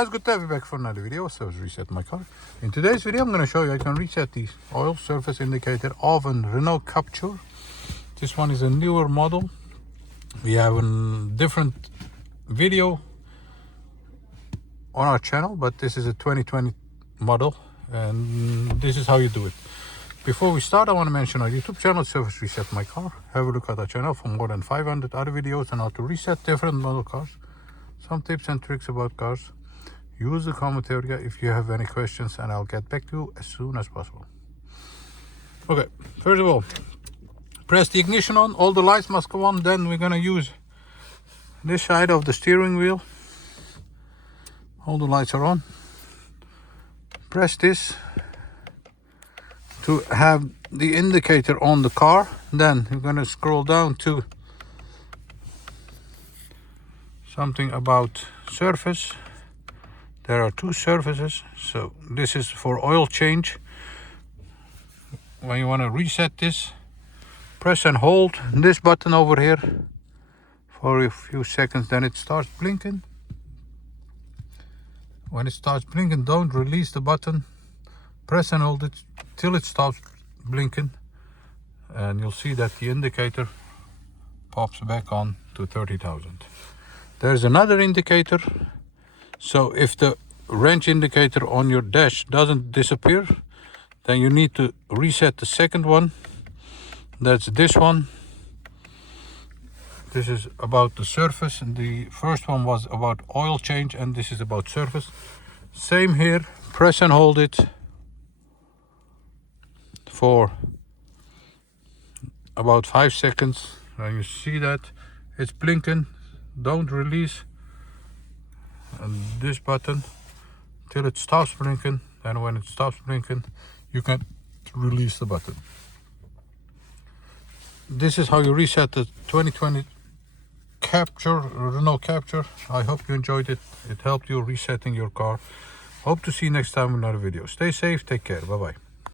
Guys, good to have you back for another video. So let's reset my car. In today's video, I'm going to show you I can reset the oil surface indicator of a Renault Captur. This one is a newer model. We have a different video on our channel, but this is a 2020 model, and this is how you do it. Before we start, I want to mention our YouTube channel, Service Reset My Car. Have a look at our channel for more than 500 other videos on how to reset different model cars, some tips and tricks about cars. Use the comment area if you have any questions, and I'll get back to you as soon as possible. Okay, first of all, press the ignition on, all the lights must go on. Then we're gonna use this side of the steering wheel. All the lights are on. Press this to have the indicator on the car. Then you're gonna scroll down to something about surface. There are two surfaces, so this is for oil change. When you want to reset this, press and hold this button over here for a few seconds, then it starts blinking. When it starts blinking, don't release the button. Press and hold it till it stops blinking, and you'll see that the indicator pops back on to 30,000. There's another indicator. So if the range indicator on your dash doesn't disappear, then you need to reset the second one. That's this one. This is about the surface, and the first one was about oil change, and this is about surface. Same here, press and hold it for about 5 seconds. When you see that it's blinking, don't release and this button till it stops blinking. And when it stops blinking, you can release the button. This is how you reset the 2020 Renault Captur. I hope you enjoyed it. It helped you resetting your car. Hope to see you next time in another video. Stay safe, take care, bye bye.